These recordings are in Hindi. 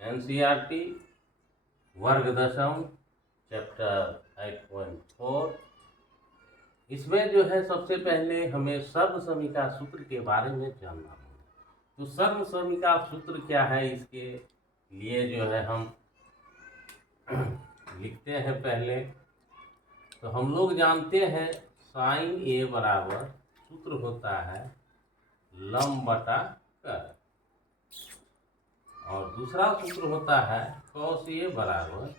NCERT वर्ग दशम चैप्टर 8.4। इसमें जो है सबसे पहले हमें सर्वसमीका सूत्र के बारे में जानना होगा। तो सर्वसमीका सूत्र क्या है, इसके लिए जो है हम लिखते हैं। पहले तो हम लोग जानते हैं साइन ए बराबर सूत्र होता है लंब बटा कर, और दूसरा सूत्र होता है कॉस ए बराबर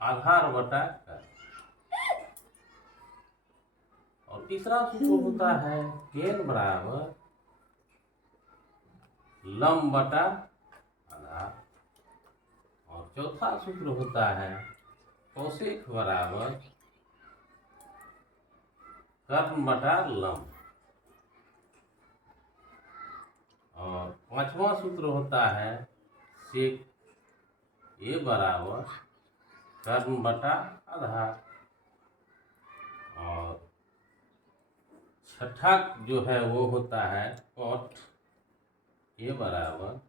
आधार बटा कर, और तीसरा सूत्र होता है टेन बराबर लंब बटा आधार, और चौथा सूत्र होता है कोसेक बराबर कर्ण बटा लंब, और पांचवा सूत्र होता है सेक ए बराबर कर्ण बटा आधार, और छठा जो है वो होता है कॉट ए बराबर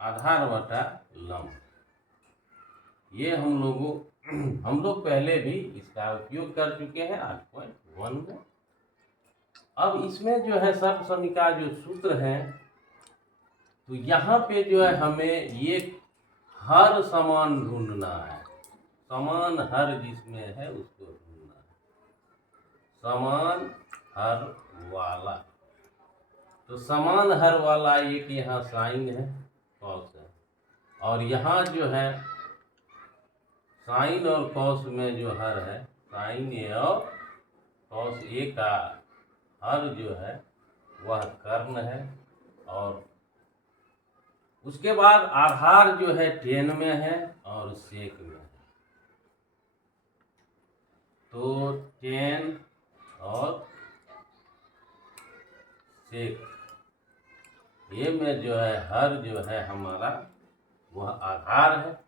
आधार बटा लंब। ये हम लोग पहले भी इसका उपयोग कर चुके हैं 8.1 में। अब इसमें जो है सर्वसमीका जो सूत्र है, तो यहाँ पे जो है हमें ये हर समान ढूंढना है। समान हर जिसमें है उसको ढूंढना है, समान हर वाला। तो समान हर वाला एक यहाँ साइन है, कॉस है, और यहाँ जो है साइन और कॉस में जो हर है, साइन ए और कॉस ए का हर जो है वह कर्ण है, और उसके बाद आधार जो है टेन में है और सेक में है। तो टेन और सेक ये में जो है हर जो है हमारा वह आधार है,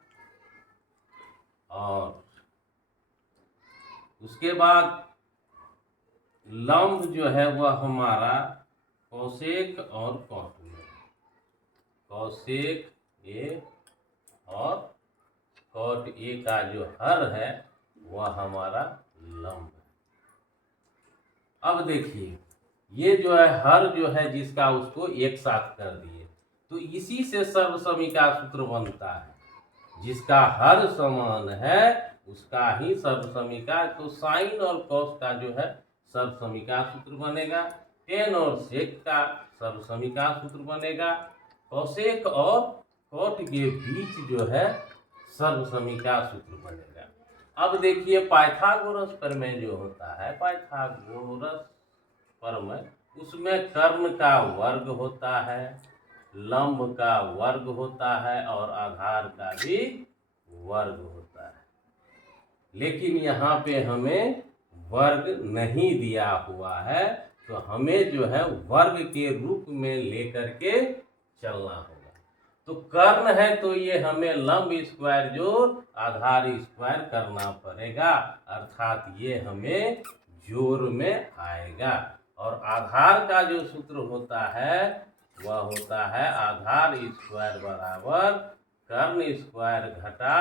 और उसके बाद लंब जो है वह हमारा कोसेक और कॉट में, कोसेक ए और कॉट ए का जो हर है वह हमारा लंब है। अब देखिए ये जो है हर जो है जिसका उसको एक साथ कर दिए, तो इसी से सर्वसमीका सूत्र बनता है। जिसका हर समान है उसका ही सर्वसमीका, तो साइन और कॉस का जो है सर्वसमीका सूत्र बनेगा, टेन और सेक का सर्वसमीका सूत्र बनेगा, कोसेक और कॉट के बीच जो है सर्वसमीका सूत्र बनेगा। अब देखिए पाइथागोरस प्रमेय जो होता है, पाइथागोरस प्रमेय, उसमें कर्ण का वर्ग होता है, लंब का वर्ग होता है, और आधार का भी वर्ग होता है। लेकिन यहाँ पे हमें वर्ग नहीं दिया हुआ है, तो हमें जो है वर्ग के रूप में लेकर के चलना होगा। तो कर्ण है तो ये हमें लंब स्क्वायर जोड़ आधार स्क्वायर करना पड़ेगा, अर्थात ये हमें जोड़ में आएगा। और आधार का जो सूत्र होता है वह होता है आधार स्क्वायर बराबर कर्ण स्क्वायर घटा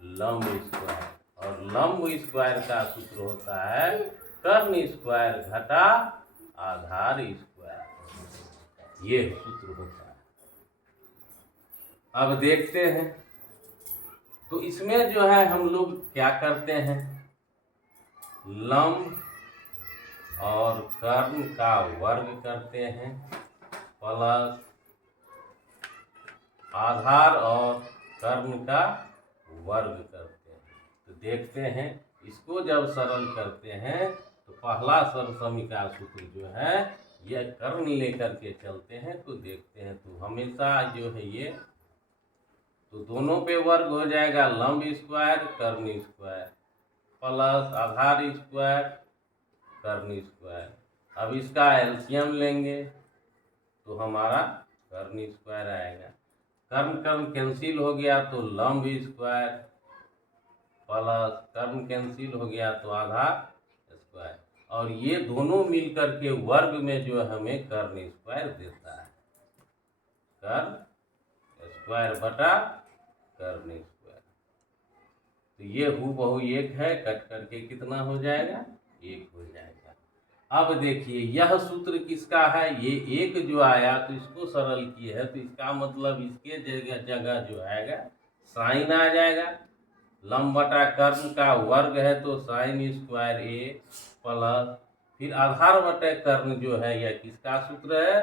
लंब स्क्वायर, और लंब स्क्वायर का सूत्र होता है कर्ण स्क्वायर घटा आधार स्क्वायर। ये सूत्र होता है। अब देखते हैं, तो इसमें जो है हम लोग क्या करते हैं, लंब और कर्ण का वर्ग करते हैं प्लस आधार और कर्ण का वर्ग करते हैं। तो देखते हैं इसको जब सरल करते हैं तो पहला सर्वसमीका सूत्र जो है यह कर्ण लेकर के चलते हैं, तो देखते हैं तो हमेशा जो है ये तो दोनों पे वर्ग हो जाएगा, लंब स्क्वायर कर्ण स्क्वायर प्लस आधार स्क्वायर कर्ण स्क्वायर। अब इसका एलसीएम लेंगे तो हमारा कर्ण स्क्वायर आएगा, कर्ण कर्ण कैंसिल हो गया तो लंब स्क्वायर प्लस कर्ण कैंसिल हो गया तो आधार स्क्वायर, और ये दोनों मिलकर के वर्ग में जो हमें कर्ण स्क्वायर देता है, कर्ण स्क्वायर बटा कर्ण स्क्वायर। तो ये हूबहू एक है, कट करके कितना हो जाएगा, एक हो जाएगा। अब देखिए यह सूत्र किसका है, ये एक जो आया तो इसको सरल किए है, तो इसका मतलब इसके जगह जगह जो आएगा साइन आ जाएगा। लंब बटा कर्ण का वर्ग है तो साइन स्क्वायर ए प्लस फिर आधार बटे कर्ण जो है यह किसका सूत्र है,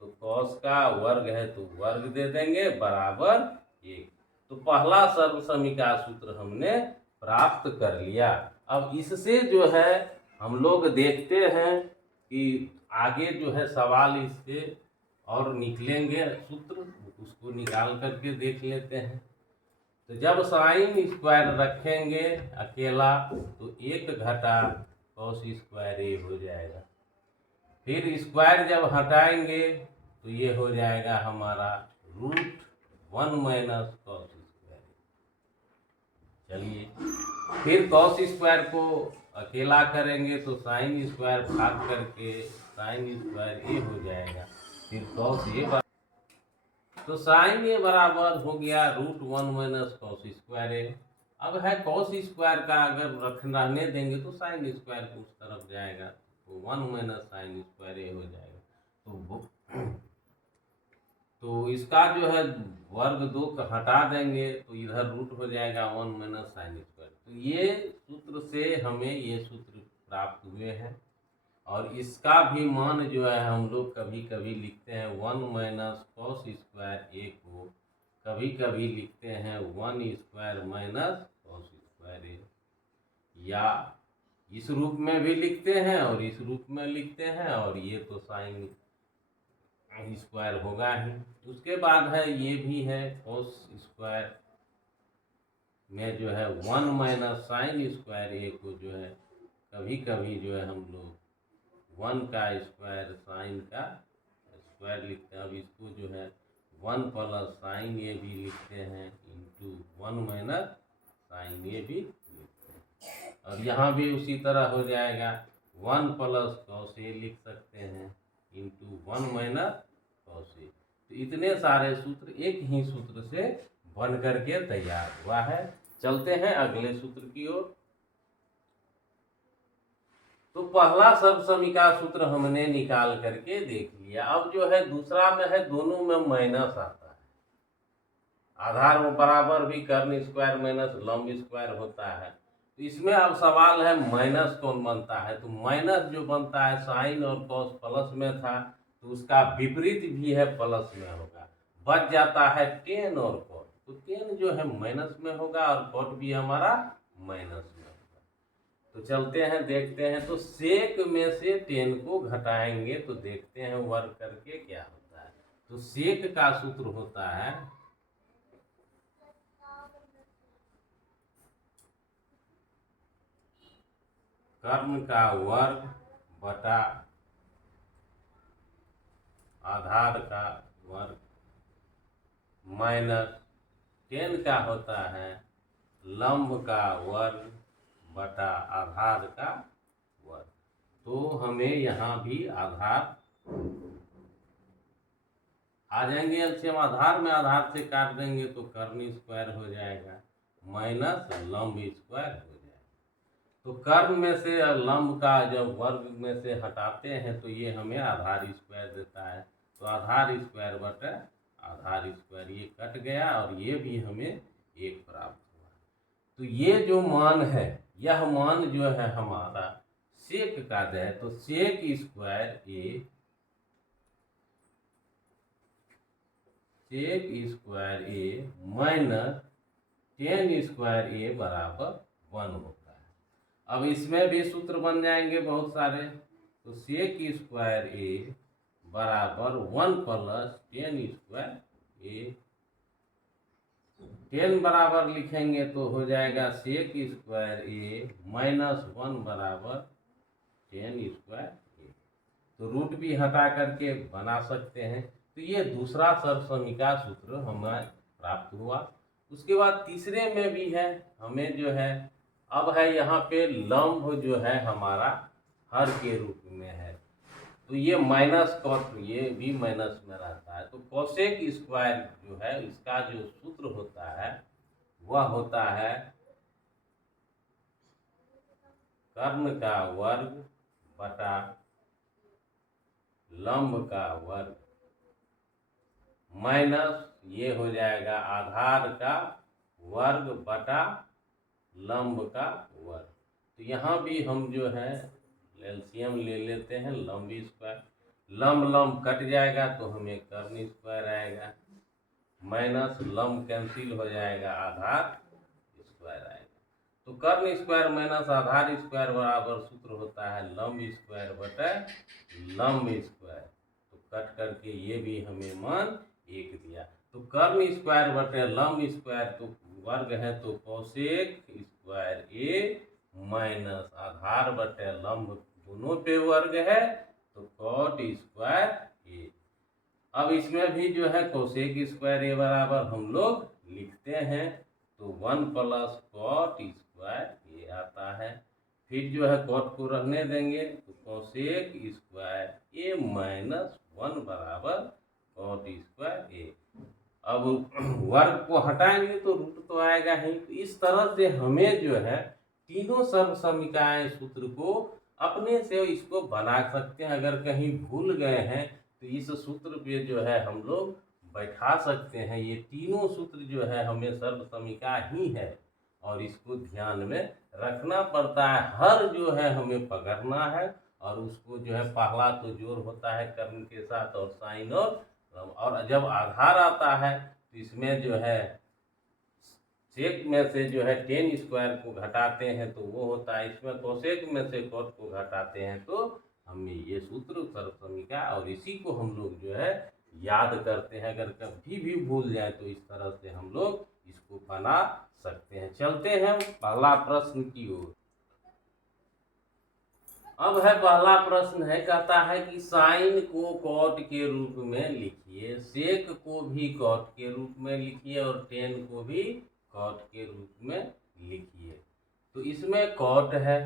तो कॉस का वर्ग है तो वर्ग दे देंगे बराबर एक। तो पहला सर्वसमीका सूत्र हमने प्राप्त कर लिया। अब इससे जो है हम लोग देखते हैं कि आगे जो है सवाल इससे और निकलेंगे सूत्र, उसको निकाल करके देख लेते हैं। तो जब साइन स्क्वायर रखेंगे अकेला तो एक घटा कॉस स्क्वायर ए हो जाएगा। फिर स्क्वायर जब हटाएंगे तो ये हो जाएगा हमारा √1 माइनस कॉस स्क्वायर। चलिए फिर कॉस स्क्वायर को अकेला करेंगे तो साइन स्क्वायर भाग करके साइन स्क्वायर ए हो जाएगा। फिर कॉस ए तो साइन ए बराबर हो गया √1 माइनस कॉस स्क्वायर ए। अब है कॉस स्क्वायर का अगर रहने देंगे तो साइन स्क्वायर उस तरफ जाएगा तो 1 माइनस साइन स्क्वायर ए हो जाएगा। तो इसका जो है वर्ग 2 हटा देंगे तो इधर रूट हो जाएगा 1 माइनस साइन स्क्वायर। तो ये सूत्र से हमें ये सूत्र प्राप्त हुए हैं। और इसका भी मान जो है हम लोग कभी कभी लिखते हैं 1 माइनस कॉस स्क्वायर ए को कभी कभी लिखते हैं 1 स्क्वायर माइनस कॉस स्क्वायर ए, या इस रूप में भी लिखते हैं और इस रूप में लिखते हैं, और ये तो साइन स्क्वायर होगा ही। उसके बाद है ये भी है कॉस स्क्वायर में जो है 1 माइनस साइन स्क्वायर ए को जो है कभी कभी जो है हम लोग 1 का स्क्वायर साइन का स्क्वायर लिखते हैं। अब इसको जो है 1 प्लस साइन ए भी लिखते हैं इंटू 1 माइनस साइन ए भी लिखते हैं। और यहाँ भी उसी तरह हो जाएगा 1 प्लस कॉस ए लिख सकते हैं इंटू 1 माइनस कॉस ए। तो इतने सारे सूत्र एक ही सूत्र से बन करके तैयार हुआ है। चलते हैं अगले सूत्र की ओर। तो पहला सर्वसमीका सूत्र हमने निकाल करके देख लिया। अब जो है दूसरा में है दोनों में माइनस आता है, आधार में बराबर भी कर्ण स्क्वायर माइनस लंब स्क्वायर होता है। तो इसमें अब सवाल है माइनस कौन बनता है। तो माइनस जो बनता है साइन और कॉस प्लस में था तो उसका विपरीत भी है प्लस में होगा, बच जाता है टेन और कॉट। तो टेन जो है माइनस में होगा और कॉट भी हमारा माइनस में होगा। तो चलते हैं देखते हैं। तो सेक में से 10 को घटाएंगे तो देखते हैं वर्ग करके क्या होता है। तो सेक का सूत्र होता है कर्ण का वर्ग बटा आधार का वर्ग माइनस 10 का होता है लंब का वर्ग बटा आधार का वर्ग। तो हमें यहाँ भी आधार आ जाएंगे। एलसीएम आधार में आधार से काट देंगे तो कर्ण स्क्वायर हो जाएगा माइनस लंब स्क्वायर हो जाएगा। तो कर्ण में से लंब का जब वर्ग में से हटाते हैं तो ये हमें आधार स्क्वायर देता है। तो आधार स्क्वायर बटे आधार स्क्वायर ये कट गया और ये भी हमें एक प्राप्त हुआ। तो ये जो मान है यह मान जो है हमारा सेक का है। तो सेक स्क्वायर ए माइनस 10 स्क्वायर ए बराबर 1 होता है। अब इसमें भी सूत्र बन जाएंगे बहुत सारे। तो सेक स्क्वायर ए बराबर 1 प्लस 10 स्क्वायर ए। 10 बराबर लिखेंगे तो हो जाएगा सेक स्क्वायर ए माइनस 1 बराबर 10 स्क्वायर ए। तो रूट भी हटा करके बना सकते हैं। तो ये दूसरा सर्वसमीका सूत्र हमें प्राप्त हुआ। उसके बाद तीसरे में भी है हमें जो है अब है यहाँ पे लंब जो है हमारा हर के रूप में है। तो ये माइनस कॉट, ये भी माइनस में रहता है। तो कोसेक स्क्वायर जो है इसका जो सूत्र होता है वह होता है कर्ण का वर्ग बटा लंब का वर्ग माइनस ये हो जाएगा आधार का वर्ग बटा लंब का वर्ग। तो यहाँ भी हम जो है एलसीएम ले लेते हैं, लंब स्क्वायर, लंब लंब कट जाएगा तो हमें कर्ण स्क्वायर आएगा, माइनस लंब कैंसिल हो जाएगा, आधार स्क्वायर आएगा। तो कर्ण स्क्वायर माइनस आधार स्क्वायर बराबर सूत्र होता है लंब स्क्वायर बटे लंब स्क्वायर। तो कट करके ये भी हमें मान 1 दिया। तो कर्ण स्क्वायर बटे लंब स्क्वायर तो वर्ग है, तो कोसेक स्क्वायर ए माइनस आधार बटे लंब दोनों पे वर्ग है तो कॉट स्क्वायर ए। अब इसमें भी जो है कोसेक स्क्वायर ए बराबर हम लोग लिखते हैं, तो 1 प्लस कॉट स्क्वायर ए आता है। फिर जो है कॉट को रहने देंगे तो कोसेक स्क्वायर ए माइनस 1 बराबर कॉट स्क्वायर ए। अब वर्ग को हटाएंगे तो रूट तो आएगा ही। तो इस तरह से हमें जो है तीनों सर्वसमीकाएं सूत्र को अपने से इसको बना सकते हैं। अगर कहीं भूल गए हैं तो इस सूत्र पे जो है हम लोग बैठा सकते हैं। ये तीनों सूत्र जो है हमें सर्वसमीका ही है और इसको ध्यान में रखना पड़ता है। हर जो है हमें पकड़ना है और उसको जो है पहला तो जोड़ होता है कर्ण के साथ और साइन, और जब आधार आता है तो इसमें जो है सेक में से जो है टेन स्क्वायर को घटाते हैं तो वो होता है, इसमें कोसेक में से कॉट को घटाते हैं तो हमें ये सूत्र सर्वसमीका, और इसी को हम लोग जो है याद करते हैं। अगर कभी भी भूल जाए तो इस तरह से हम लोग इसको बना सकते हैं। चलते हैं पहला प्रश्न की ओर। अब है पहला प्रश्न है, कहता है कि साइन को कॉट के रूप में लिखिए, सेक को भी कॉट के रूप में लिखिए और टेन को भी कॉट के रूप में लिखिए। तो इसमें कॉट है।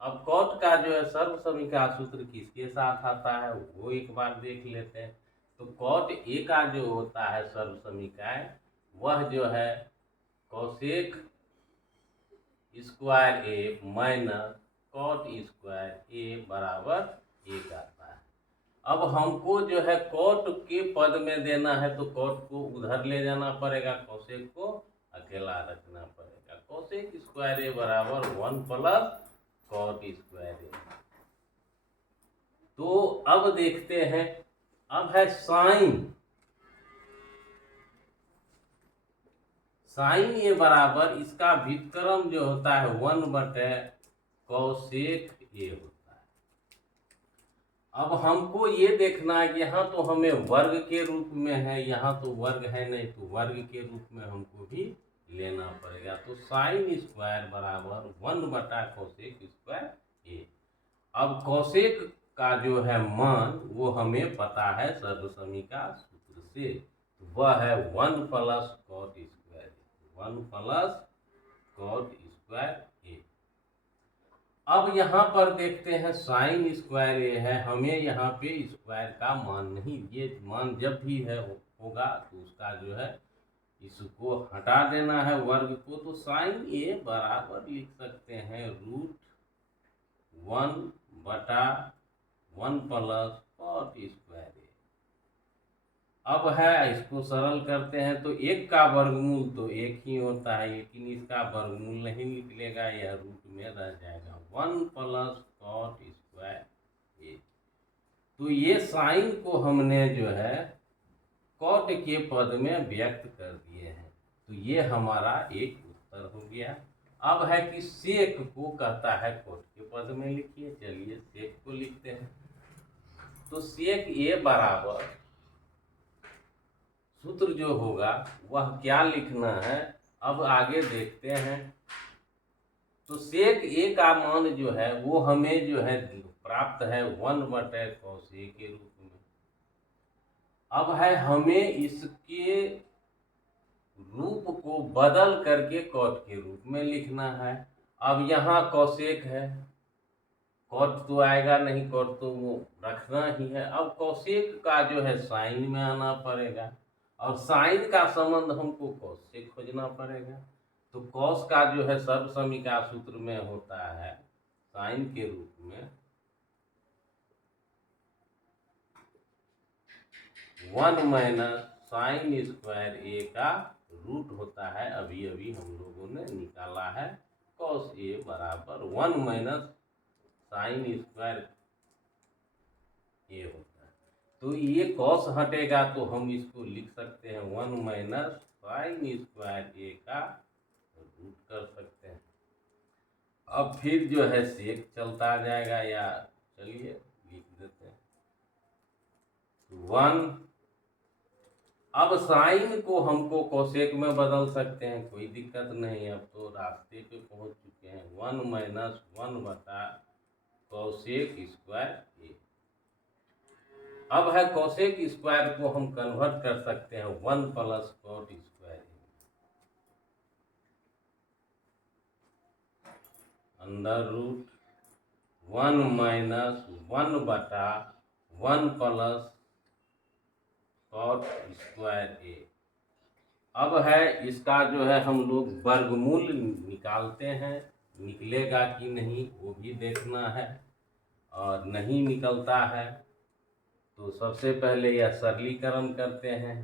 अब कॉट का जो है सर्वसमीका सूत्र किसके साथ आता है वो एक बार देख लेते हैं। तो कॉट ए का जो होता है सर्वसमीकाएं वह जो है कोसेक स्क्वायर ए माइनस कॉट स्क्वायर ए बराबर 1 आता है। अब हमको जो है कॉट के पद में देना है तो कॉट को उधर ले जाना पड़ेगा, कोसेक को अकेला रखना पड़ेगा। कोसेक स्क्वायर ए बराबर 1 प्लस कॉट स्क्वायर ए। तो अब देखते हैं, अब है साइन, साइन ए बराबर इसका व्युत्क्रम जो होता है 1 बटे कोसेक ए होता है। अब हमको ये देखना है कि यहाँ तो हमें वर्ग के रूप में है, यहाँ तो वर्ग है नहीं, तो वर्ग के रूप में हमको भी लेना पड़ेगा। तो साइन स्क्वायर बराबर 1 बटा कोसेक स्क्वायर ए। अब कोसेक का जो है मान वो हमें पता है सर्वसमीका सूत्र से, वह है 1 plus cot square, 1 plus cot square A. अब यहाँ पर देखते हैं साइन स्क्वायर ए है, हमें यहाँ पे स्क्वायर का मान नहीं, ये मान जब भी है होगा तो उसका जो है इसको हटा देना है वर्ग को। तो साइन ए बराबर लिख सकते हैं √1 बटा 1 प्लस कॉट स्क्वायर ए। अब है इसको सरल करते हैं तो 1 का वर्गमूल तो 1 ही होता है, लेकिन इसका वर्गमूल नहीं निकलेगा, यह रूट में रह जाएगा 1 प्लस कॉट स्क्वायर ए। तो ये साइन को हमने जो है कॉट के पद में व्यक्त कर दिए हैं, तो ये हमारा एक उत्तर हो गया। अब है कि सेक को कहता है कॉट के पद में लिखिए, चलिए सेक को लिखते हैं। तो सेक ए बराबर सूत्र जो होगा वह क्या लिखना है अब आगे देखते हैं। तो सेक ए का मान जो है वो हमें जो है प्राप्त है 1 बटे कॉस ए के रूप में। अब है हमें इसके रूप को बदल करके कॉट के रूप में लिखना है। अब यहाँ कोसेक है कॉट तो आएगा नहीं, कॉट तो वो रखना ही है। अब कौशिक का जो है साइन में आना पड़ेगा, और साइन का संबंध हमको कॉस से खोजना पड़ेगा। तो कॉस का जो है सर्वसमीका सूत्र में होता है साइन के रूप में 1 माइनस साइन स्क्वायर ए का रूट होता है। अभी अभी हम लोगों ने निकाला है कॉस ए बराबर 1 माइनस साइन स्क्वायर ए होता है। तो ये कॉस हटेगा तो हम इसको लिख सकते हैं 1 माइनस साइन स्क्वायर ए का रूट कर सकते हैं। अब फिर जो है सेक चलता जाएगा, या चलिए लिख देते हैं 1। अब साइन को हमको कोसेक में बदल सकते हैं, कोई दिक्कत नहीं। अब तो रास्ते पे पहुंच चुके हैं। 1 माइनस 1 बटा कोसेक स्क्वायर ए। अब है कोसेक स्क्वायर को हम कन्वर्ट कर सकते हैं 1 plus cot square under root 1 minus 1 बटा 1 प्लस कॉट स्क्वायर ए। अब है इसका जो है हम लोग वर्गमूल निकालते हैं, निकलेगा कि नहीं वो भी देखना है। और नहीं निकलता है तो सबसे पहले यह सरलीकरण करते हैं।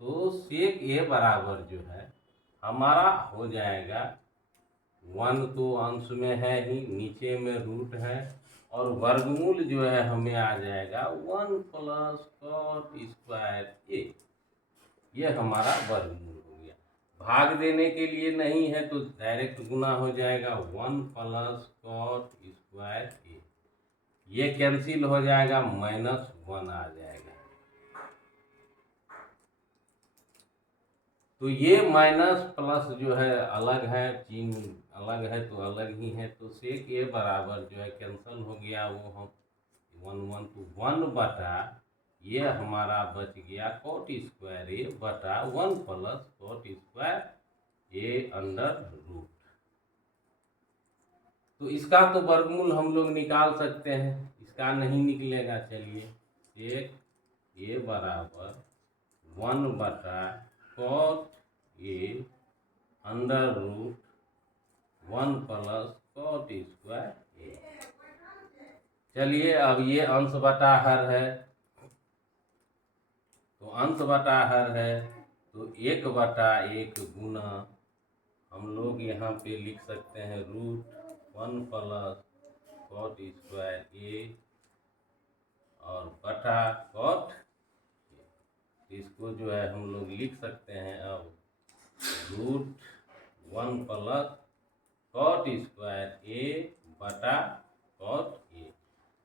तो सेक ए बराबर जो है हमारा हो जाएगा 1, तो अंश में है ही, नीचे में रूट है, और वर्गमूल जो है हमें आ जाएगा 1 प्लस कॉट स्क्वायर ए। ये हमारा वर्गमूल हो गया। भाग देने के लिए नहीं है तो डायरेक्ट गुना हो जाएगा 1 प्लस कॉट स्क्वायर ए। ये कैंसिल हो जाएगा, -1 आ जाएगा। तो ये माइनस प्लस जो है अलग है, चिन्ह अलग है तो अलग ही है। तो सेक ए बराबर जो है कैंसल हो गया, वो हम 1 तो 1 बटा ये हमारा बच गया कॉट स्क्वायर ए बटा 1 प्लस कॉट स्क्वायर ए अंडर रूट। तो इसका तो वर्गमूल हम लोग निकाल सकते हैं, इसका नहीं निकलेगा। चलिए सेक ए बराबर 1 बटा cot A under root 1 plus cot square A. चलिए अब ये अंश बटा हर है, तो अंश बटा हर है तो 1 बटा 1 गुना हम लोग यहाँ पे लिख सकते हैं रूट 1 प्लस कॉट स्क्वायर ए और बटा कॉट। इसको जो है हम लोग लिख सकते हैं अब रूट 1 प्लस कॉट स्क्वायर ए बटा कॉट ए।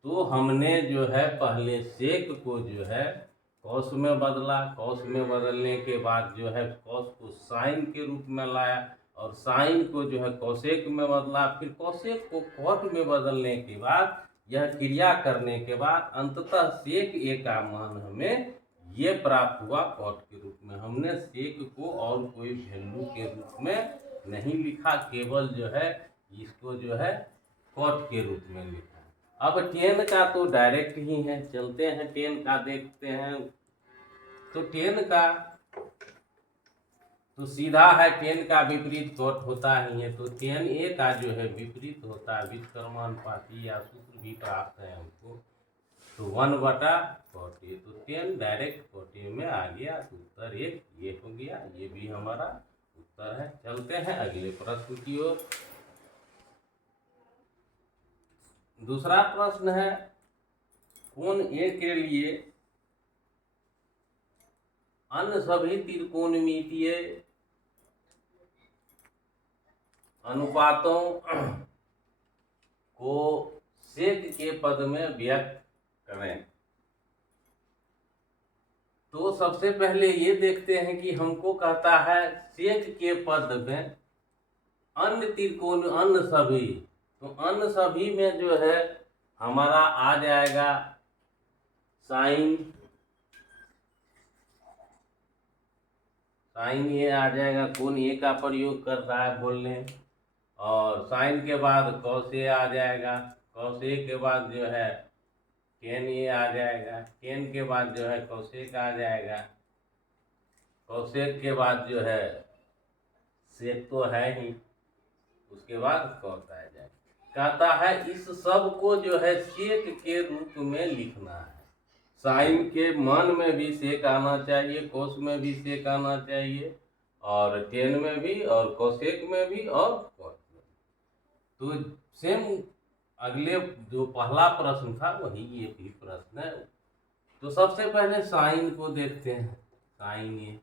तो हमने जो है पहले सेक को जो है कॉस में बदला, कॉस में बदलने के बाद जो है कॉस को साइन के रूप में लाया, और साइन को जो है कोसेक में बदला, फिर कोसेक को कॉट में बदलने के बाद यह क्रिया करने के बाद अंततः सेक ए का मान हमें ये प्राप्त हुआ कॉट के रूप में। हमने सेक को और कोई वैल्यू के रूप में नहीं लिखा, केवल जो है इसको जो है कॉट के रूप में लिखा। अब टेन का तो डायरेक्ट ही है, चलते हैं टेन का देखते हैं। तो टेन का तो सीधा है, टेन का विपरीत कॉट होता ही है। तो टेन ए का जो है विपरीत होता है, व्युत्क्रमानुपाती या सूत्र भी प्राप्त है हमको। तो 1 बटा कॉट ए, तो टेन डायरेक्ट कॉट ए में आ गया। तो उत्तर 1 ये हो गया, ये भी हमारा उत्तर है। चलते हैं अगले प्रश्न की ओर। दूसरा प्रश्न है कोण ए के लिए अन्य सभी त्रिकोणमितीय अनुपातों को सेक के पद में व्यक्त करें। तो सबसे पहले ये देखते हैं कि हमको कहता है सेक के पद में अन्य त्रिकोण अन्य सभी। तो अन्य सभी में जो है हमारा आ जाएगा साइन ये आ जाएगा, कोण ए का प्रयोग कर रहा है बोलने, और साइन के बाद कॉस ए आ जाएगा, कॉसेक के बाद जो है टेन ये आ जाएगा, टेन के बाद जो है कॉसेक आ जाएगा, कॉसेक के बाद जो है सेक तो है ही, उसके बाद कॉस आ जाएगा। कहता है इस सब को जो है सेक के रूप में लिखना है। साइन के मान में भी सेक आना चाहिए, कोस में भी सेक आना चाहिए, और टेन में भी, और कोसेक में भी, और कॉस में। तो सेम अगले जो पहला प्रश्न था वही ये भी प्रश्न है। तो सबसे पहले साइन को देखते हैं। साइन ये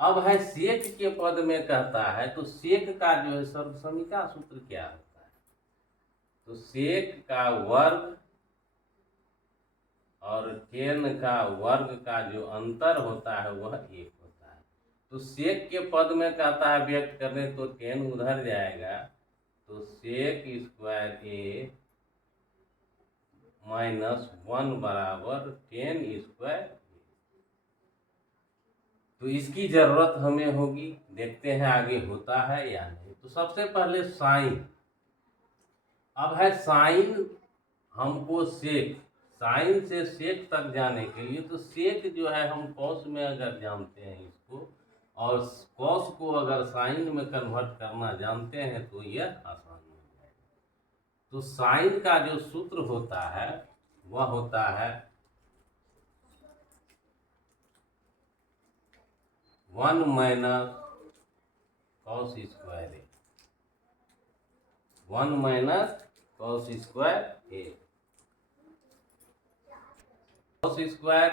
अब है सेक के पद में कहता है, तो सेक का जो है सर्वसमीका सूत्र क्या होता है? तो सेक का वर्ग और टेन का वर्ग का जो अंतर होता है वह एक होता है। तो सेक के पद में कहता है व्यक्त करने, तो टेन उधर जाएगा, तो सेक स्क्वायर ए माइनस 1 बराबर टेन स्क्वायर। तो इसकी जरूरत हमें होगी, देखते हैं आगे होता है या नहीं। तो सबसे पहले साइन, अब है साइन हमको सेक, साइन से सेक तक जाने के लिए, तो सेक जो है हम कॉस में अगर जानते हैं इसको, और कॉस को अगर साइन में कन्वर्ट करना जानते हैं, तो यह आसान हो जाएगा। तो साइन का जो सूत्र होता है वह होता है 1 माइनस कॉस स्क्वायर ए, 1 माइनस कॉस स्क्वायर ए। कॉस स्क्वायर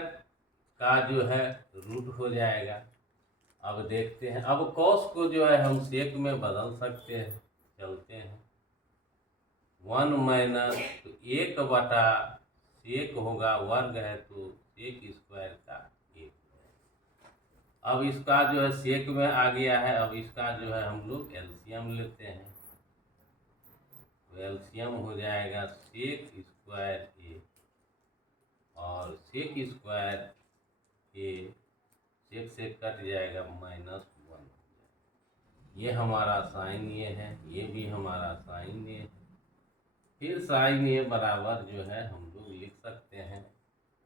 का जो है रूट हो जाएगा। अब देखते हैं, अब कॉस को जो है हम सेक में बदल सकते हैं, चलते हैं। 1 माइनस, तो 1 बटा सेक होगा, वर्ग है तो सेक स्क्वायर का 1। अब इसका जो है सेक में आ गया है, अब इसका जो है हम लोग एलसीएम लेते हैं। तो एलसीएम हो जाएगा सेक स्क्वायर ए और सेक स्क्वायर ए, सेक से कट जाएगा -1। ये हमारा साइन ये है, ये भी हमारा साइन ये है। फिर साइन ये बराबर जो है हम लोग लिख सकते हैं,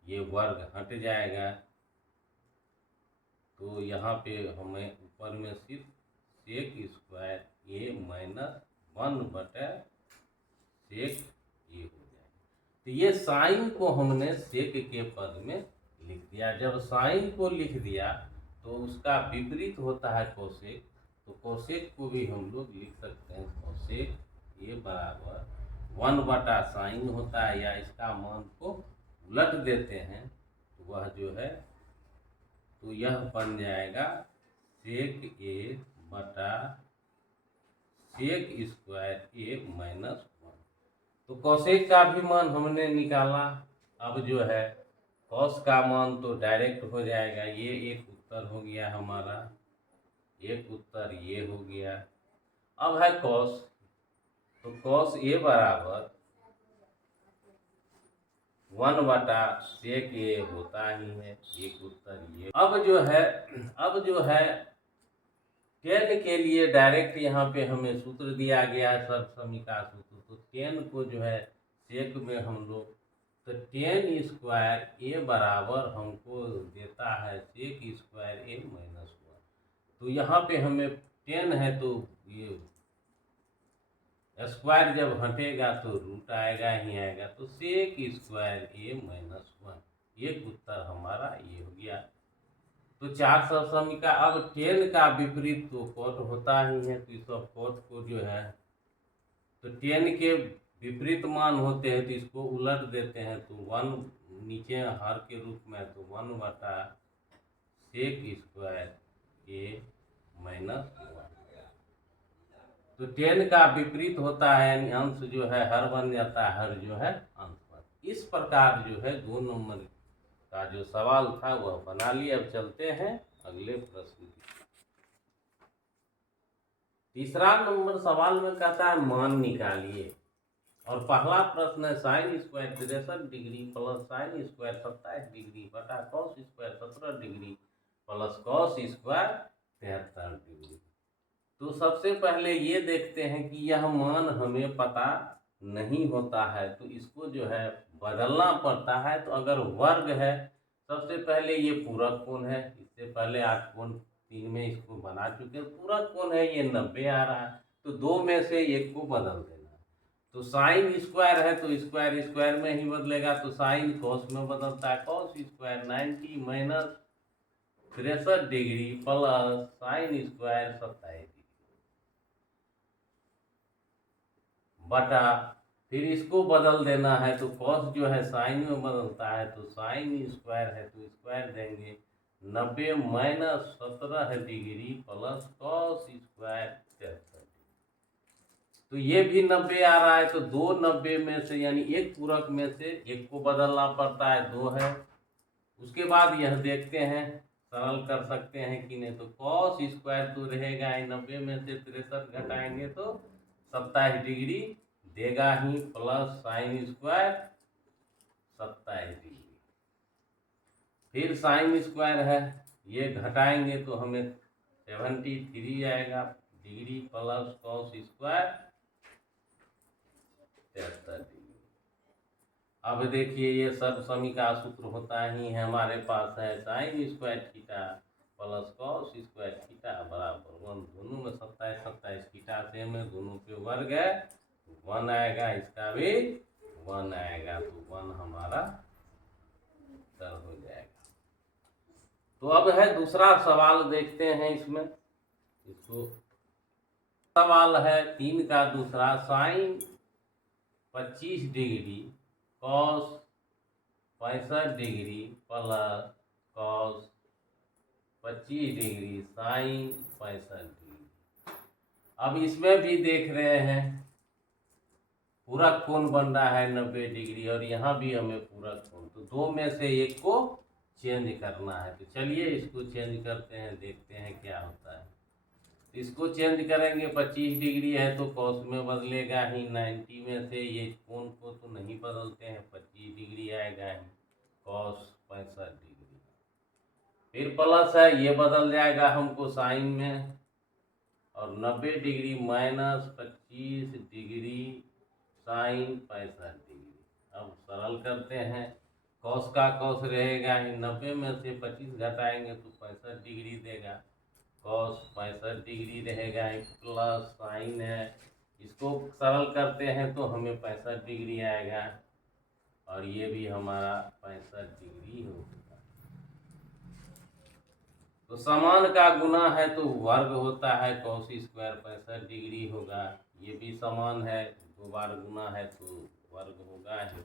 ये वर्ग हट जाएगा, तो यहाँ पे हमें ऊपर में सिर्फ सेक स्क्वायर ए -1 बटा सेक ए हो जाएगा। तो ये साइन को हमने सेक के पद में लिख दिया। जब साइन को लिख दिया तो उसका विपरीत होता है कोसेक, तो कोसेक को भी हम लोग लिख सकते हैं कोसेक ए बराबर 1 बटा साइन होता है, या इसका मान को उलट देते हैं तो वह जो है, तो यह बन जाएगा सेक ए बटा सेक स्क्वायर ए -1। तो कोसेक का भी मान हमने निकाला। अब जो है कॉस का मान तो डायरेक्ट हो जाएगा, ये एक उत्तर हो गया हमारा, एक उत्तर ये हो गया। अब है कॉस, तो कॉस ए बराबर 1 बटा सेक ए होता ही है, एक उत्तर ये। अब जो है टेन के लिए डायरेक्ट यहाँ पे हमें सूत्र दिया गया है, सर्वसमीका सूत्र। तो टेन को जो है सेक में हम लोग, तो टेन स्क्वायर ए बराबर हमको देता है सेक स्क्वायर ए -1। तो यहाँ पे हमें टेन है, तो ये स्क्वायर जब हटेगा तो रूट आएगा ही आएगा, तो सेक स्क्वायर ए -1, एक उत्तर हमारा ये हो गया। तो 4 सर्वसमीका। अब टेन का विपरीत तो कॉट होता ही है, तो इस सब कॉट को जो है, तो टेन के विपरीत मान होते हैं, तो इसको उलट देते हैं, तो 1 नीचे हर के रूप में, तो 1 बटा सेक स्क्वायर ए -1। तो टेन का विपरीत होता है, यानी अंश जो है हर बन जाता है, हर जो है अंश बन। इस प्रकार जो है 2 नंबर का जो सवाल था वह बना लिया। अब चलते हैं अगले प्रश्न की। तीसरा नंबर सवाल में कहता है मान निकालिए, और पहला प्रश्न है sine square 63 degree plus sine square 27 degree बटा cos square 17 degree plus cos square 73 degree. तो सबसे पहले ये देखते हैं कि यह मान हमें पता नहीं होता है तो इसको जो है बदलना पड़ता है। तो अगर वर्ग है, सबसे पहले ये पूरक कोण है, इससे पहले 8 कोण 3 में इसको बना चुके हैं। पूरक कोण है, ये 90 आ रहा है, तो 2 में से एक को बदल देना है। तो साइन स्क्वायर है तो स्क्वायर स्क्वायर में ही बदलेगा, तो साइन कॉस में बदलता है, cos square 90 minus 63 degree plus sine square 27 degree बटा, फिर इसको बदल देना है तो कॉस जो है साइन में बदलता है, तो साइन स्क्वायर है तो स्क्वायर देंगे 90 minus 17 degree plus cos square 73। तो ये भी 90 आ रहा है, तो 2 90 में से यानी एक पूरक में से एक को बदलना पड़ता है, 2 है। उसके बाद यह देखते हैं सरल कर सकते हैं कि नहीं, तो कॉस स्क्वायर तो रहेगा ही, 90 में से 63 घटाएंगे तो 27 डिग्री देगा ही, प्लस साइन स्क्वायर 27 डिग्री। फिर साइन स्क्वायर है, ये घटाएंगे तो हमें 73 आएगा degree plus cos square 73 degree. अब देखिए ये सर्वसमी का सूत्र होता ही है, हमारे पास है sine square theta plus cos square theta बराबर 1। दोनों में 27 27 थीटा सेम है, दोनों पे वर्ग है, 1 आएगा, इसका भी 1 आएगा, तो 1 हमारा उत्तर हो जाएगा। तो अब है दूसरा सवाल, देखते हैं इसमें। इसको सवाल है 3 का दूसरा, sine 25 degree cos 65 degree plus cos 25 degree sine 65 degree. अब इसमें भी देख रहे हैं पूरक कोण बन रहा है 90 डिग्री, और यहाँ भी हमें पूरक कोण, तो 2 में से एक को चेंज करना है। तो चलिए इसको चेंज करते हैं, देखते हैं क्या होता है। इसको चेंज करेंगे, 25 डिग्री है तो कॉस में बदलेगा ही, 90 में से ये कोण को तो नहीं बदलते हैं, 25 डिग्री आएगा ही, कॉस 65 डिग्री। फिर प्लस है, ये बदल जाएगा हमको साइन में, और 90 degree minus 25 degree sine 65 degree. अब सरल करते हैं, कॉस का कॉस रहेगा ही, 90 में से 25 घटाएंगे तो 65 डिग्री देगा, कॉस 65 डिग्री रहेगा, प्लस साइन है, इसको सरल करते हैं तो हमें 65 डिग्री आएगा, और ये भी हमारा 65 डिग्री होगा। तो समान का गुना है तो वर्ग होता है, कॉस स्क्वायर 65 डिग्री होगा। ये भी समान है, 2 बार गुना है तो वर्ग होगा ही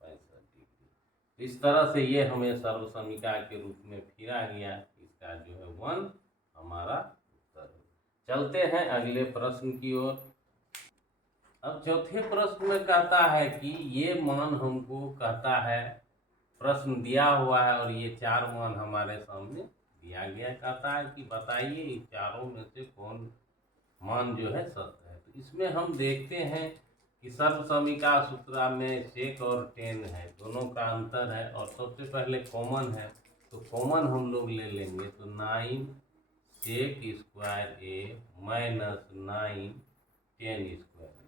65 डिग्री। इस तरह से ये हमें सर्वसमीका के रूप में फिर आ गया, इसका जो है 1 हमारा उत्तर है। चलते हैं अगले प्रश्न की ओर। अब चौथे प्रश्न में कहता है कि ये मान हमको कहता है, प्रश्न दिया हुआ है और ये 4 मान हमारे सामने दिया गया, कहता है कि बताइए इन चारों में से कौन मान जो है सत्य है। तो इसमें हम देखते हैं कि सर्वसमीका सूत्र में सेक और टेन है, दोनों का अंतर है, और सबसे पहले कॉमन है, तो कॉमन हम लोग ले लेंगे, तो 9 सेक स्क्वायर ए माइनस 9 टेन स्क्वायर ए।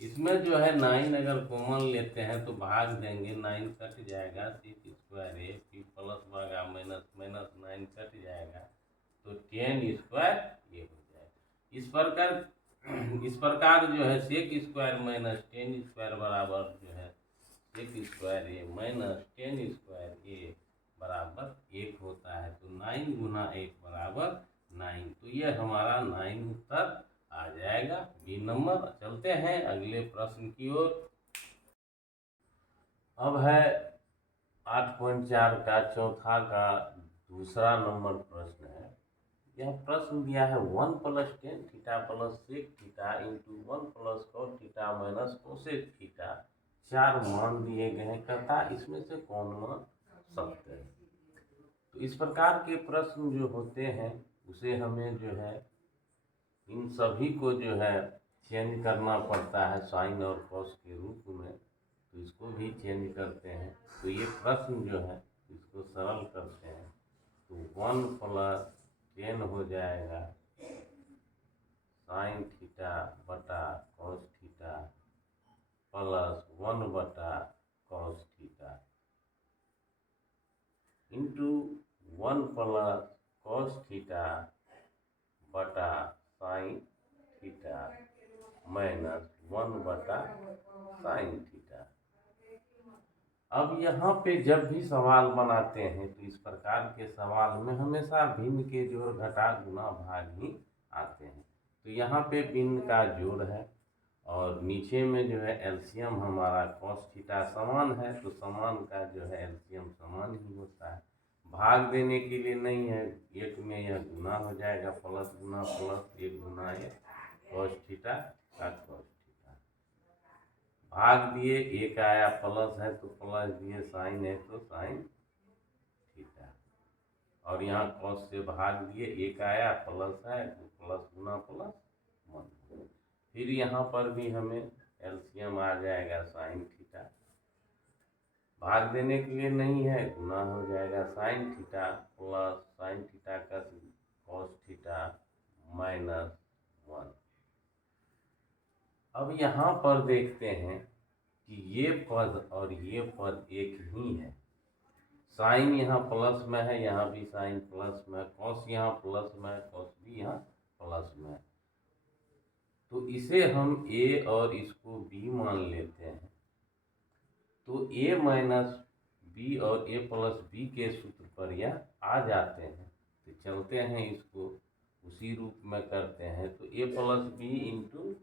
इसमें जो है 9 अगर कॉमन लेते हैं तो भाग देंगे, 9 कट जाएगा, सेक स्क्वायर ए, फिर प्लस भागा माइनस माइनस 9 कट जाएगा, तो 10 स्क्वायर ये हो जाएगा। इस प्रकार जो है सेक स्क्वायर माइनस 10 स्क्वायर बराबर जो है सेक स्क्वायर ए माइनस 10 स्क्वायर ए बराबर 1 होता है। तो 9 गुना 1 बराबर 9, तो ये हमारा 9 उत्तर आ जाएगा, बी नंबर। चलते हैं अगले प्रश्न की ओर। अब है 8.4 का चौथा का दूसरा नंबर प्रश्न है। यह प्रश्न दिया है 1 + tan theta plus sec theta into 1 + cos theta minus cosec theta, 4 मान दिए गए हैं, कहता इसमें से कौन मान सत्य है। तो इस प्रकार के प्रश्न जो होते हैं उसे हमें जो है इन सभी को जो है चेंज करना पड़ता है साइन और कॉस के रूप में, तो इसको भी चेंज करते हैं। तो ये प्रश्न जो है इसको सरल करते हैं, तो 1 + 10 हो जाएगा साइन थीटा बटा कॉस थीटा प्लस 1 बटा cos theta into 1 plus cos theta बटा साइन थीटा माइनस 1 बटा साइन थीटा। अब यहाँ पे जब भी सवाल बनाते हैं तो इस प्रकार के सवाल में हमेशा भिन्न के जोड़ घटा गुना भाग ही आते हैं। तो यहाँ पे भिन्न का जोड़ है और नीचे में जो है एलसीएम हमारा कॉस थीटा समान है, तो समान का जो है एलसीएम समान ही होता है। भाग देने के लिए नहीं है, एक में यह गुना हो जाएगा, प्लस गुना प्लस, एक गुना एक कॉस थीटा का कॉस थीटा। भाग दिए, एक आया प्लस है तो प्लस दिए, साइन है तो साइन थीटा, और यहाँ कॉस से भाग दिए, एक आया प्लस है तो प्लस गुना प्लस 1। फिर यहाँ पर भी हमें एलसीएम आ जाएगा साइन थीटा, भाग देने के लिए नहीं है, गुना हो जाएगा sine theta plus sine theta का कॉस थीटा माइनस 1। अब यहाँ पर देखते हैं कि ये पद और ये पद एक ही है। साइन यहाँ प्लस में है, यहाँ भी साइन प्लस में, कॉस यहाँ प्लस में, कॉस भी यहाँ प्लस में। तो इसे हम ए और इसको बी मान लेते हैं। तो ए माइनस बी और ए प्लस बी के सूत्र पर यह आ जाते हैं। तो चलते हैं इसको उसी रूप में करते हैं। तो ए प्लस बी इंटू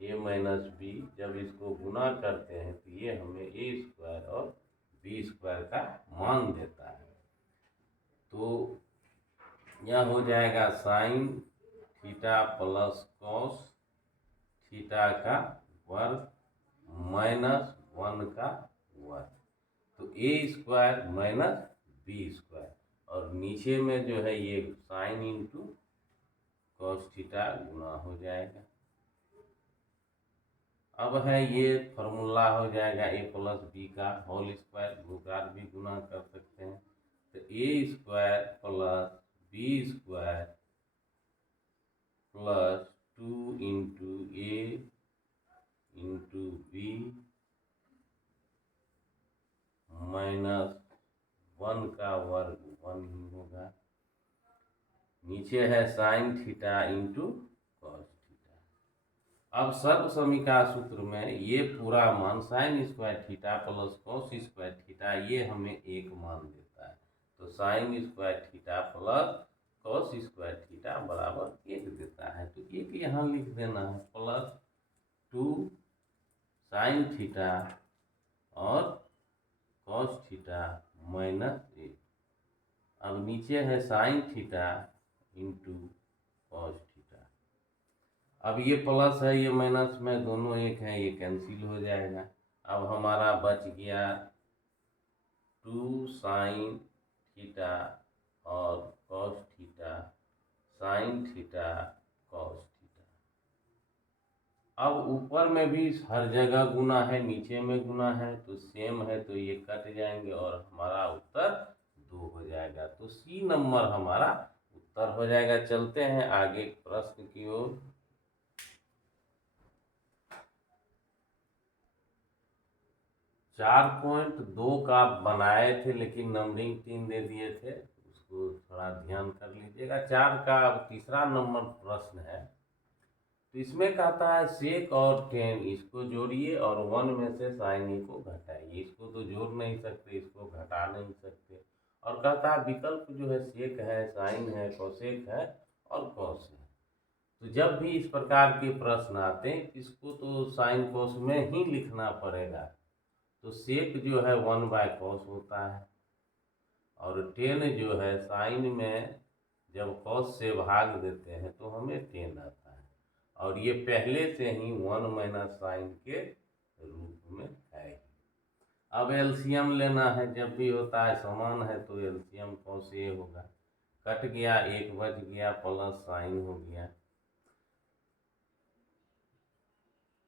ए माइनस बी, जब इसको गुना करते हैं तो ये हमें ए स्क्वायर और बी स्क्वायर का मान देता है। तो यह हो जाएगा sine theta plus cos theta का वर्ग माइनस 1 का वर्ग, तो A square minus B square, और नीचे में जो है ये साइन इंटू कॉस थीटा गुना हो जाएगा। अब है ये फॉर्मूला हो जाएगा ए प्लस बी का होल स्क्वायर, गुकार भी गुना कर सकते हैं। तो A square plus B square plus 2 into A into B minus 1 का वर्ग 1 ही होगा। नीचे है sine theta into cos theta. अब सर्व समीका सूत्र में ये पूरा मान sine square theta plus cos square theta ये हमें एक मान देता है। तो sine square theta plus cos square theta बराबर 1 देता है। तो एक यहाँ लिख देना है प्लस 2 साइन थीटा और कॉस थीटा माइनस 1। अब नीचे है sine theta into cos theta. अब ये प्लस है, ये माइनस में, दोनों एक है, ये कैंसिल हो जाएगा। अब हमारा बच गया 2 साइन थीटा और cos theta sine theta cos theta. अब ऊपर में भी हर जगह गुना है, नीचे में गुना है, तो सेम है, तो ये कट जाएंगे और हमारा उत्तर 2 हो जाएगा। तो सी नंबर हमारा उत्तर हो जाएगा। चलते हैं आगे प्रश्न की ओर। 4.2 का बनाए थे लेकिन नंबरिंग 3 दे दिए थे, उसको थोड़ा ध्यान कर लीजिएगा। 4 का अब तीसरा नंबर प्रश्न है। तो इसमें कहता है सेक और टेन इसको जोड़िए और 1 में से साइन ए को घटाइए। इसको तो जोड़ नहीं सकते, इसको घटा नहीं सकते। और कहता है विकल्प जो है सेक है, साइन है, कोसेक है और कॉस है। तो जब भी इस प्रकार के प्रश्न आते हैं इसको तो साइन कॉस में ही लिखना पड़ेगा। तो सेक जो है 1/cos होता है और टेन जो है साइन में जब कॉस से भाग देते हैं तो हमें टेन आता है, और ये पहले से ही 1 माइनस साइन के रूप में है। अब एलसीएम लेना है, जब भी होता है समान है तो एलसीएम कॉस ए होगा। कट गया, एक बच गया, प्लस साइन हो गया,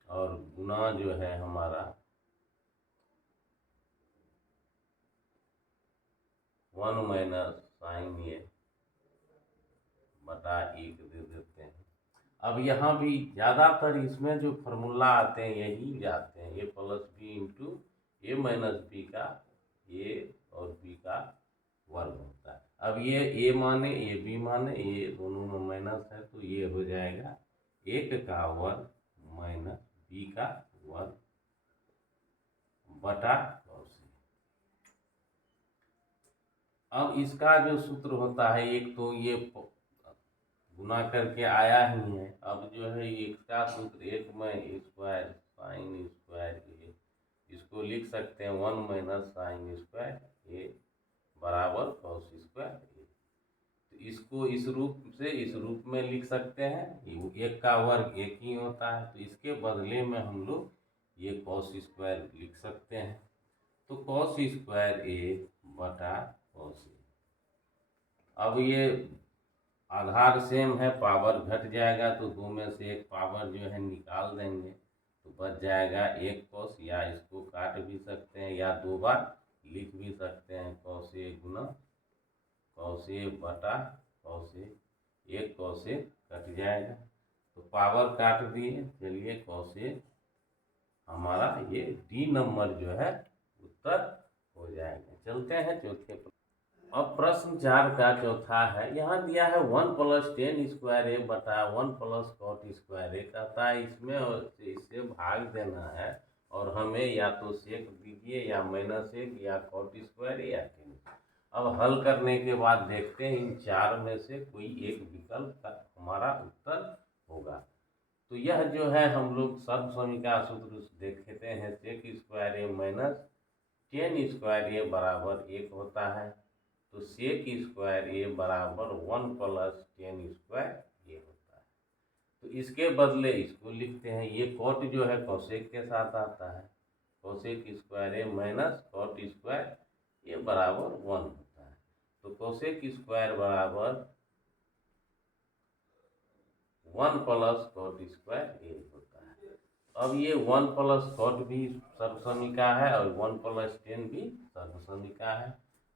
और गुना जो है हमारा 1 माइनस साइन ए बटा 1 दे देते हैं। अब यहाँ भी ज़्यादातर इसमें जो फार्मूला आते हैं यही जाते हैं, ए प्लस बी इंटू ए माइनस बी का ए और बी का वर्ग होता है। अब ये ए माने ये बी माने, ये दोनों में माइनस है तो ये हो जाएगा 1 का वर्ग माइनस बी का वर्ग बटा cos A। अब इसका जो सूत्र होता है, एक तो ये गुना करके आया ही है, अब जो है इसका सूत्र 1 में स्क्वायर साइन स्क्वायर ए, इसको लिख सकते हैं 1 माइनस साइन स्क्वायर ए बराबर cos स्क्वायर ए। तो इसको इस रूप से इस रूप में लिख सकते हैं, एक का वर्ग एक ही होता है, तो इसके बदले में हम लोग ये cos स्क्वायर लिख सकते हैं। तो cos स्क्वायर ए बटा cos ए। अब ये आधार सेम है, पावर घट जाएगा तो दो में से एक पावर जो है निकाल देंगे तो बच जाएगा 1 cos, या इसको काट भी सकते हैं या दो बार लिख भी सकते हैं, cos ए गुना cos ए बटा cos ए, 1 cos ए कट जाएगा तो पावर काट दिए। चलिए cos ए हमारा ये डी नंबर जो है उत्तर हो जाएगा। चलते हैं चौथे पर। अब प्रश्न 4 का चौथा है, यहाँ दिया है 1 प्लस टेन स्क्वायर ए बटा 1 प्लस कॉट स्क्वायर ए, कहता है इसमें इससे भाग देना है और हमें या तो सेक दीजिए या -1 या कॉट स्क्वायर या टेन। अब हल करने के बाद देखते हैं इन चार में से कोई एक विकल्प का हमारा उत्तर होगा। तो यह जो है हम लोग सर्वसमीका सूत्र देखते हैं, सेक स्क्वायर ए माइनस टेन स्क्वायर ए बराबर 1 होता है, तो सेक स्क्वायर ए बराबर 1 प्लस टेन स्क्वायर ए होता है। तो इसके बदले इसको लिखते हैं, ये कॉट जो है कोसेक के साथ आता है, कोसेक स्क्वायर ए माइनस कॉट स्क्वायर ए बराबर 1 होता है, तो कोसेक स्क्वायर बराबर 1 प्लस कॉट स्क्वायर ए होता है। अब ये 1 प्लस कॉट भी सर्वसमीका है और 1 प्लस टेन भी सर्वसमीका है,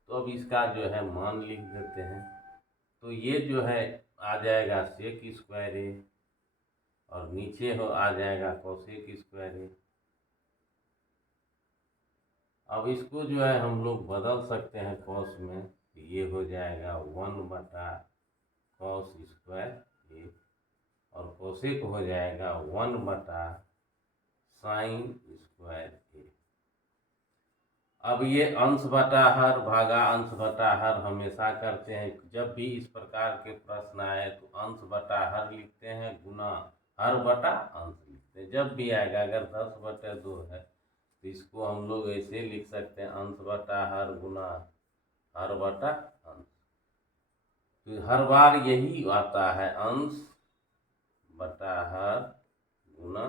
तो अब इसका जो है मान लिख देते हैं। तो ये जो है आ जाएगा सेक स्क्वायर ए और नीचे हो आ जाएगा कोसेक स्क्वायर ए। अब इसको जो है हम लोग बदल सकते हैं कॉस में, ये हो जाएगा 1 बटा कॉस स्क्वायर ए और कोसेक हो जाएगा 1 बटा साइन स्क्वायर ए। अब ये अंश बटा हर भागा अंश बटा हर हमेशा करते हैं, जब भी इस प्रकार के प्रश्न आए तो अंश बटा हर लिखते हैं गुना हर बटा अंश लिखते हैं। जब भी आएगा अगर 10/2 है तो इसको हम लोग ऐसे लिख सकते हैं, अंश बटा हर गुना हर बटा अंश। तो हर बार यही आता है, अंश बटा हर गुना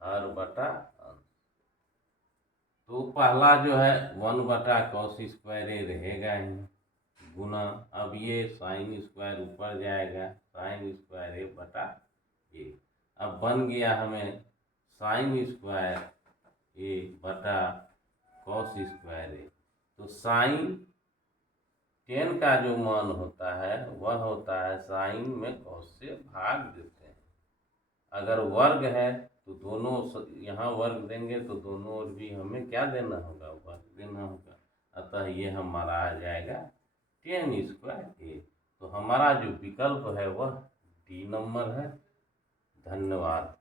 हर बटा अंश। तो पहला जो है 1 बटा कॉस स्क्वायर ए रहेगा ही गुना, अब ये साइन स्क्वायर ऊपर जाएगा, साइन स्क्वायर ए बटा ए। अब बन गया हमें साइन स्क्वायर ए बटा कॉस स्क्वायर ए। तो साइन टेन का जो मान होता है वह होता है साइन में कॉस से भाग देते हैं। अगर वर्ग है तो दोनों यहाँ वर्ग देंगे तो दोनों ओर भी हमें क्या देना होगा, वर्ग देना होगा। अतः ये हमारा आ जाएगा 10 स्क्वायर ए। तो हमारा जो विकल्प है वह डी नंबर है। धन्यवाद।